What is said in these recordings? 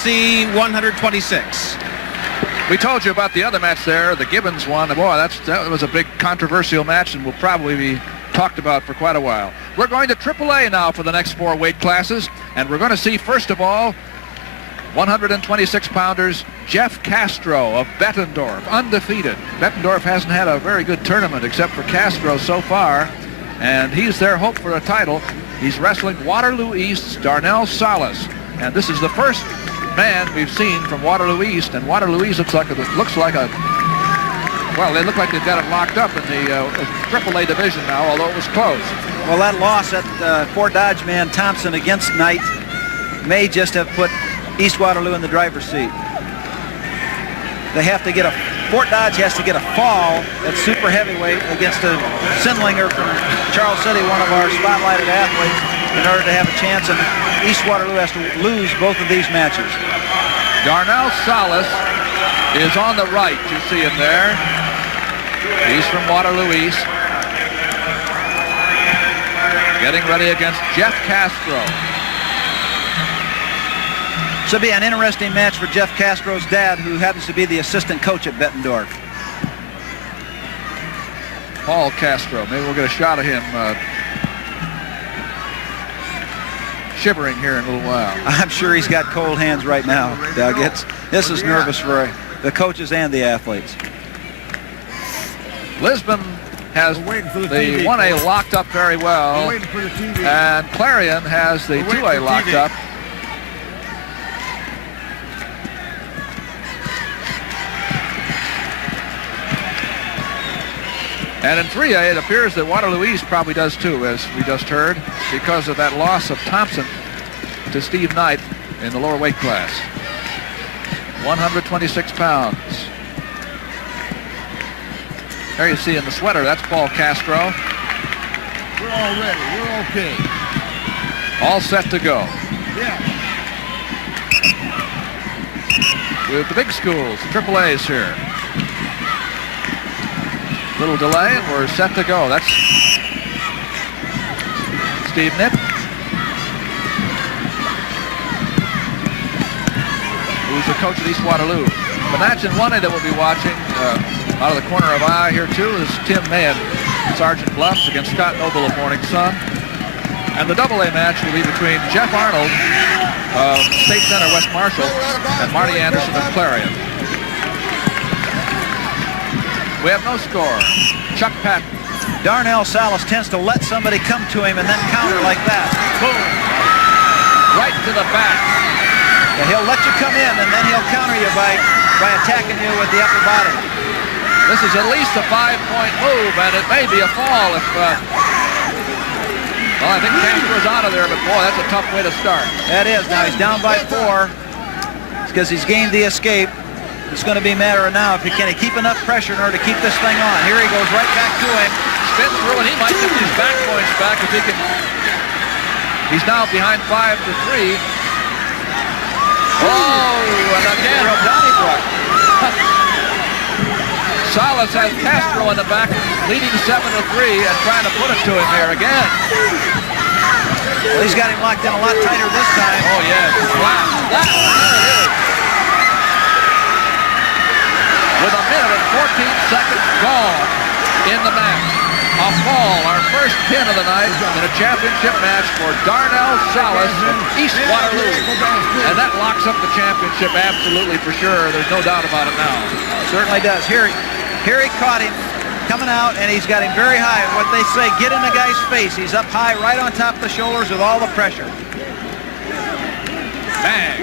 See 126. We told you about the other match there, the Gibbons one. Boy, that was a big controversial match and will probably be talked about for quite a while. We're going to AAA now for the next 4 weight classes, and we're going to see, first of all, 126-pounders Jeff Castro of Bettendorf, undefeated. Bettendorf hasn't had a very good tournament except for Castro so far, and he's their hope for a title. He's wrestling Waterloo East's Darnell Sallis, and this is the first man we've seen from Waterloo East, and Waterloo East looks like a well, they look like they've got it locked up in the AAA division now, although it was close. Well, that loss at Fort Dodge man Thompson against Knight may just have put East Waterloo in the driver's seat. They have to get Fort Dodge has to get a fall at super heavyweight against a Sindlinger from Charles City, one of our spotlighted athletes, in order to have a chance, and East Waterloo has to lose both of these matches. Darnell Sallis is on the right. You see him there. He's from Waterloo East. Getting ready against Jeff Castro. This will be an interesting match for Jeff Castro's dad, who happens to be the assistant coach at Bettendorf. Paul Castro. Maybe we'll get a shot of him shivering here in a little while. I'm sure he's got cold hands right now, Doug. This is nervous for the coaches and the athletes. Lisbon has the 1A locked up very well, and Clarion has the 2A locked up. And in 3A, it appears that Waterloo East probably does too, as we just heard, because of that loss of Thompson to Steve Knight in the lower weight class. 126 pounds. There you see in the sweater, that's Paul Castro. We're all ready. We're okay. All set to go. Yeah. With the big schools, the AAAs here. Little delay, and we're set to go. That's Steve Knipp, who's the coach at East Waterloo. The match in 1A that we'll be watching out of the corner of eye here too is Tim Mahin, Sergeant Bluffs, against Scott Noble of Morning Sun. And the AA match will be between Jeff Arnold of State Center West Marshall and Marty Anderson of Clarion. We have no score. Chuck Patton. Darnell Sallis tends to let somebody come to him and then counter like that. Boom. Right to the back. And he'll let you come in, and then he'll counter you by attacking you with the upper body. This is at least a 5-point move, and it may be a fall if... well, I think Castro's out of there, but boy, that's a tough way to start. That is. Now he's down by 4. It's because he's gained the escape. It's going to be a matter of now if he can keep enough pressure in order to keep this thing on. Here he goes right back to him. Spin through, and he might get these back points back if he can. He's now behind 5-3. Oh, and again. Real Donnybrook. Sallis has Castro in the back, leading 7-3, and trying to put it to him here again. Well, he's got him locked in a lot tighter this time. Oh, yes. Wow. There it is. With 1 minute and 14 seconds gone in the match. A fall, our first pin of the night in a championship match for Darnell Sallis of East Waterloo. And that locks up the championship absolutely for sure. There's no doubt about it now. Certainly does. Here he caught him coming out, and he's got him very high. What they say, get in the guy's face. He's up high right on top of the shoulders with all the pressure. Bang.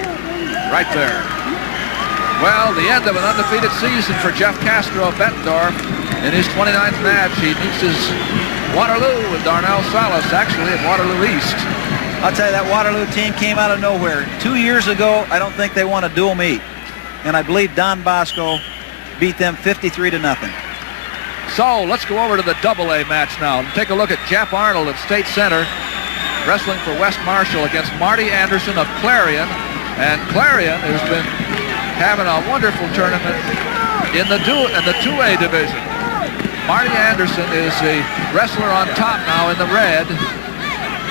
Right there. Well, the end of an undefeated season for Jeff Castro of Bettendorf. In his 29th match, he meets his Waterloo with Darnell Sallis, actually at Waterloo East. I'll tell you, that Waterloo team came out of nowhere. 2 years ago, I don't think they won a dual meet. And I believe Don Bosco beat them 53-0. So let's go over to the AA match now and take a look at Jeff Arnold at State Center, wrestling for West Marshall against Marty Anderson of Clarion. And Clarion has been having a wonderful tournament in the 2A division. Marty Anderson is the wrestler on top now in the red.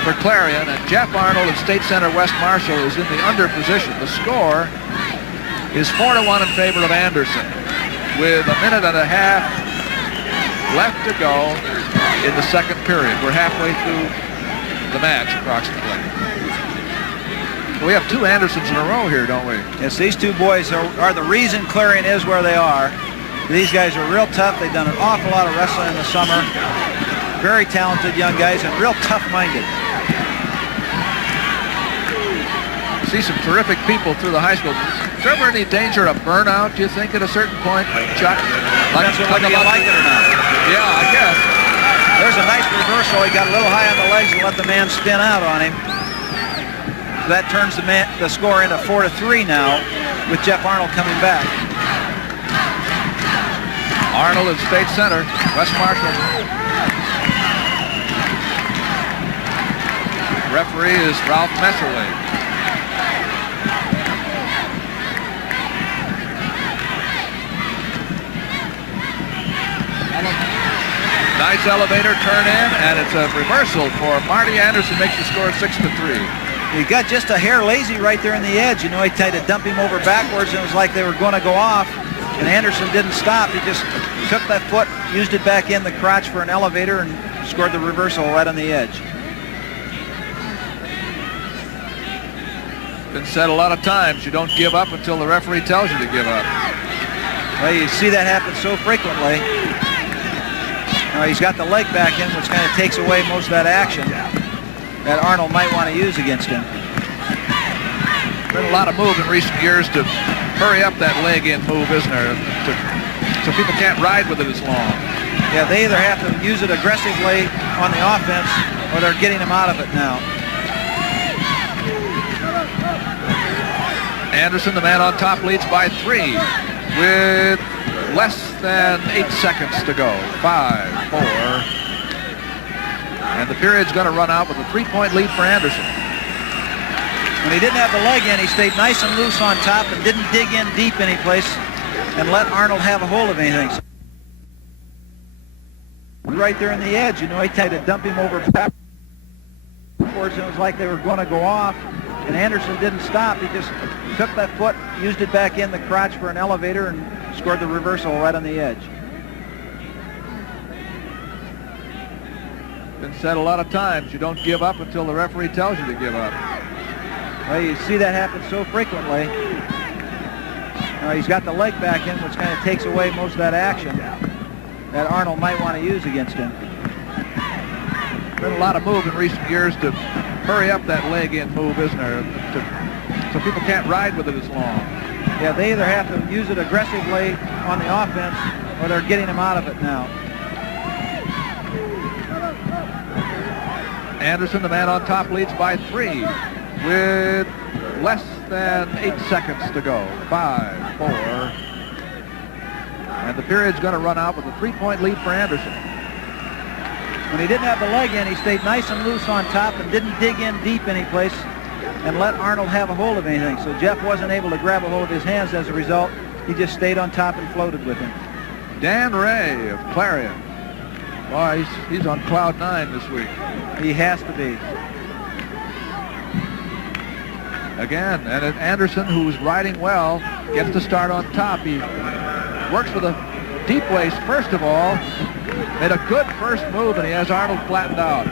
for Clarion, and Jeff Arnold at State Center West Marshall is in the under position. The score is 4-1 in favor of Anderson, with a minute and a half left to go in the second period. We're halfway through the match, approximately. We have two Andersons in a row here, don't we? Yes, these two boys are the reason Clarion is where they are. These guys are real tough. They've done an awful lot of wrestling in the summer. Very talented young guys and real tough-minded. See some terrific people through the high school. Is there ever any danger of burnout, do you think, at a certain point? Chuck? Depends on whether you like it or not. Yeah, I guess. There's a nice reversal. He got a little high on the legs and let the man spin out on him. That turns the score into 4-3 now, with Jeff Arnold coming back. Arnold at State Center, West Marshall. Referee is Ralph Messerly. Nice elevator turn in, and it's a reversal for Marty Anderson, makes the score 6-3. He got just a hair lazy right there in the edge. You know, he tried to dump him over backwards, and it was like they were going to go off, and Anderson didn't stop. He just took that foot, used it back in the crotch for an elevator, and scored the reversal right on the edge. Been said a lot of times, you don't give up until the referee tells you to give up. Well, you see that happen so frequently. He's got the leg back in, which kind of takes away most of that action that Arnold might want to use against him. Been a lot of move in recent years to hurry up that leg in move, isn't there? So people can't ride with it as long. Yeah, they either have to use it aggressively on the offense, or they're getting him out of it now. Anderson, the man on top, leads by 3 with less than 8 seconds to go. 5, 4. And the period's going to run out with a 3-point lead for Anderson. When he didn't have the leg in, he stayed nice and loose on top and didn't dig in deep any place and let Arnold have a hold of anything. Right there in the edge, you know, he tried to dump him over backwards, and it was like they were going to go off, and Anderson didn't stop. He just took that foot, used it back in the crotch for an elevator, and scored the reversal right on the edge. Been said a lot of times, you don't give up until the referee tells you to give up. Well, you see that happen so frequently. He's got the leg back in, which kind of takes away most of that action that Arnold might want to use against him. Been a lot of move in recent years to hurry up that leg in move, isn't there? So people can't ride with it as long. Yeah, they either have to use it aggressively on the offense, or they're getting him out of it now. Anderson, the man on top, leads by 3 with less than 8 seconds to go. 5, 4. And the period's going to run out with a 3-point lead for Anderson. When he didn't have the leg in, he stayed nice and loose on top and didn't dig in deep any place and let Arnold have a hold of anything. So Jeff wasn't able to grab a hold of his hands as a result. He just stayed on top and floated with him. Dan Ray of Clarion. Boy, he's on cloud 9 this week. He has to be. Again, and Anderson, who's riding well, gets to start on top. He works with a deep waist first of all. Made a good first move, and he has Arnold flattened out.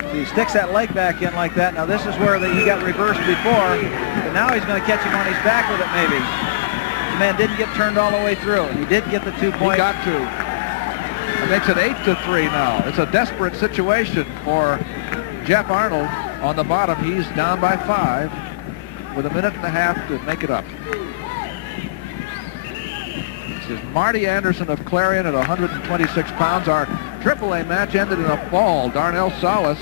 So he sticks that leg back in like that. Now this is where he got reversed before, but now he's going to catch him on his back with it maybe. The man didn't get turned all the way through, and he did get the 2 points. He got 2. It makes it 8-3 now. It's a desperate situation for Jeff Arnold on the bottom. He's down by 5 with a minute and a half to make it up. This is Marty Anderson of Clarion at 126 pounds. Our AAA match ended in a fall. Darnell Sallis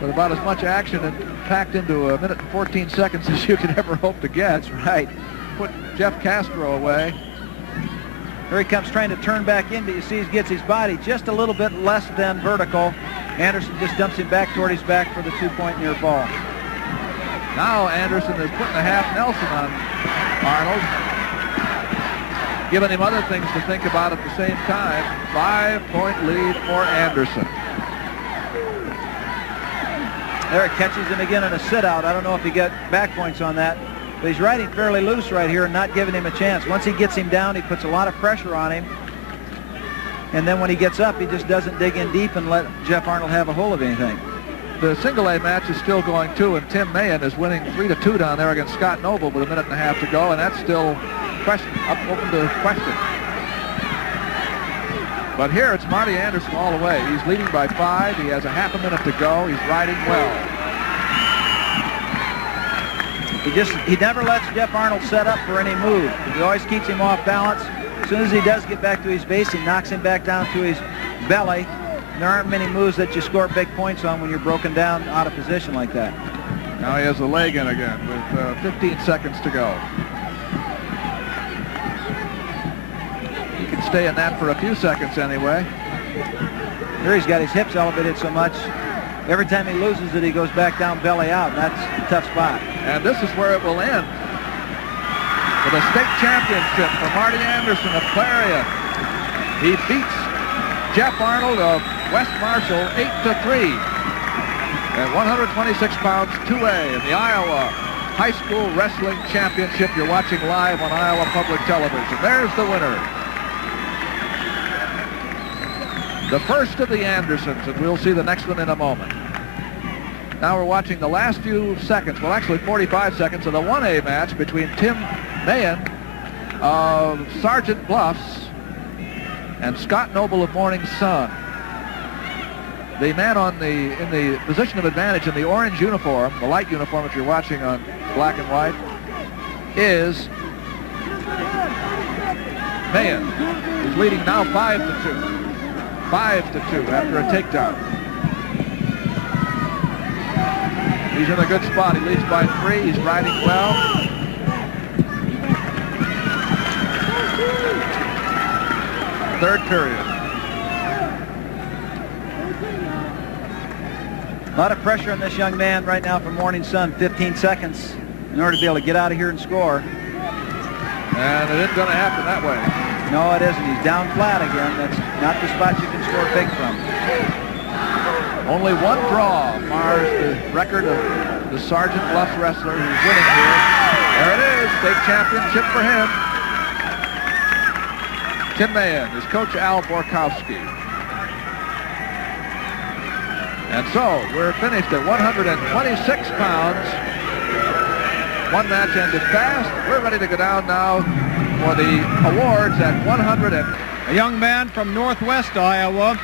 with about as much action and packed into a minute and 14 seconds as you could ever hope to get. That's right. Put Jeff Castro away. Here he comes trying to turn back in, but you see he gets his body just a little bit less than vertical. Anderson just dumps him back toward his back for the 2-point near fall. Now Anderson is putting a half Nelson on Arnold. giving him other things to think about at the same time. 5-point lead for Anderson. There it catches him again in a sit-out. I don't know if he got back points on that, but he's riding fairly loose right here and not giving him a chance. Once he gets him down, he puts a lot of pressure on him. And then when he gets up, he just doesn't dig in deep and let Jeff Arnold have a hold of anything. The single A match is still going too, and Tim Mahin is winning 3-2 down there against Scott Noble with a minute and a half to go, and that's still open to question. But here it's Marty Anderson all the way. He's leading by 5. He has a half a minute to go. He's riding well. He never lets Jeff Arnold set up for any move. He always keeps him off balance. As soon as he does get back to his base, he knocks him back down to his belly. And there aren't many moves that you score big points on when you're broken down out of position like that. Now he has a leg in again with 15 seconds to go. He can stay in that for a few seconds anyway. Here he's got his hips elevated so much. Every time he loses it, he goes back down belly out. And that's a tough spot. And this is where it will end. With a state championship for Marty Anderson of Clarion. He beats Jeff Arnold of West Marshall 8-3 at 126 pounds 2A in the Iowa High School Wrestling Championship. You're watching live on Iowa Public Television. There's the winner. The first of the Andersons, and we'll see the next one in a moment. Now we're watching the last few seconds, well actually 45 seconds of the 1A match between Tim Mahin of Sergeant Bluffs and Scott Noble of Morning Sun. The man in the position of advantage in the orange uniform, the light uniform if you're watching on black and white, is Mahin. He's leading now 5-2. 5-2 after a takedown. He's in a good spot. He leads by 3. He's riding well. Third period. A lot of pressure on this young man right now from Morning Sun. 15 seconds in order to be able to get out of here and score. And it isn't going to happen that way. No, it isn't. He's down flat again. That's not the spot you can score big from. Only one draw mars the record of the Sergeant Bluffs wrestler who's winning here. There it is, state championship for him. Tim Mahin, his coach Al Borkowski. And so we're finished at 126 pounds. One match ended fast. We're ready to go down now for the awards at 100. A young man from Northwest Iowa,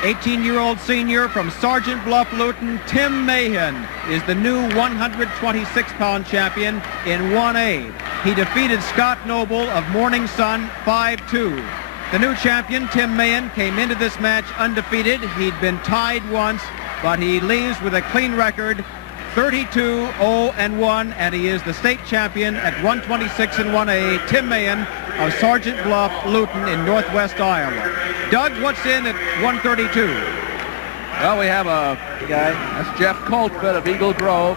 18-year-old senior from Sergeant Bluff, Luton, Tim Mahin is the new 126-pound champion in 1A. He defeated Scott Noble of Morning Sun 5-2. The new champion, Tim Mahin, came into this match undefeated. He'd been tied once, but he leaves with a clean record, 32-0-1, and he is the state champion at 126 in 1A, Tim Mahin of Sergeant Bluff, Luton in Northwest Iowa. Doug, what's in at 132? Well, we have a guy, that's Jeff Coltfit of Eagle Grove,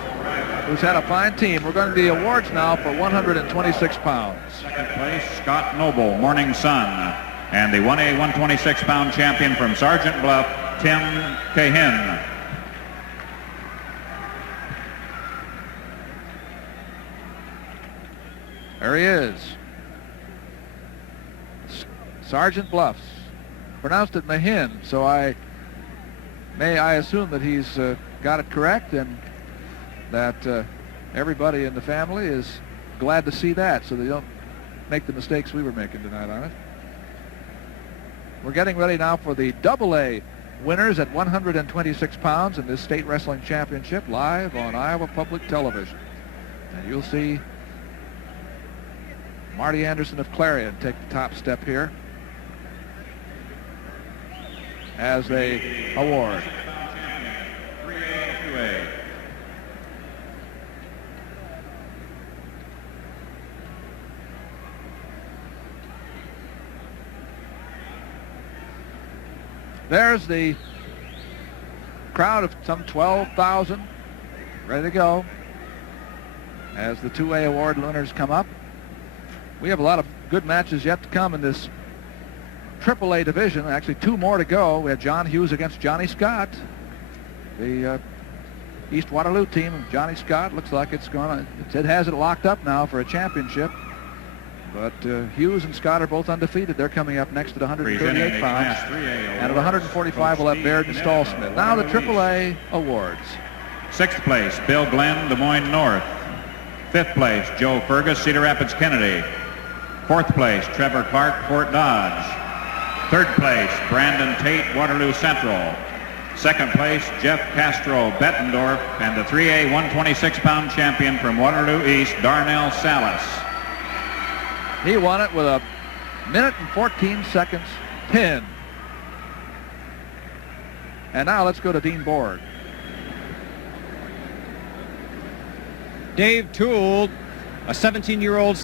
who's had a fine team. We're going to the awards now for 126 pounds. Second place, Scott Noble, Morning Sun, and the 1A 126-pound champion from Sergeant Bluff, Tim Mahin. There he is. Sergeant Bluffs. Pronounced it Mahin, so I assume that he's got it correct and that everybody in the family is glad to see that so they don't make the mistakes we were making tonight on it. We're getting ready now for the AA winners at 126 pounds in this state wrestling championship live on Iowa Public Television. And you'll see Marty Anderson of Clarion take the top step here as a award. There's the crowd of some 12,000 ready to go as the 2A award winners come up. We have a lot of good matches yet to come in this AAA division. Actually, 2 more to go. We have John Hughes against Johnny Scott. The East Waterloo team, Johnny Scott, looks like it has it locked up now for a championship. But Hughes and Scott are both undefeated. They're coming up next at 138 pounds. And at 145, we'll have Baird and Stallsmith. Now the AAA awards. 6th place, Bill Glenn, Des Moines North. 5th place, Joe Fergus, Cedar Rapids, Kennedy. 4th place, Trevor Clark, Fort Dodge. 3rd place, Brandon Tate, Waterloo Central. 2nd place, Jeff Castro, Bettendorf. And the 3A 126-pound champion from Waterloo East, Darnell Sallis. He won it with a 1 and 14 seconds 10. And now let's go to Dean Borg. Dave Toole, a 17-year-old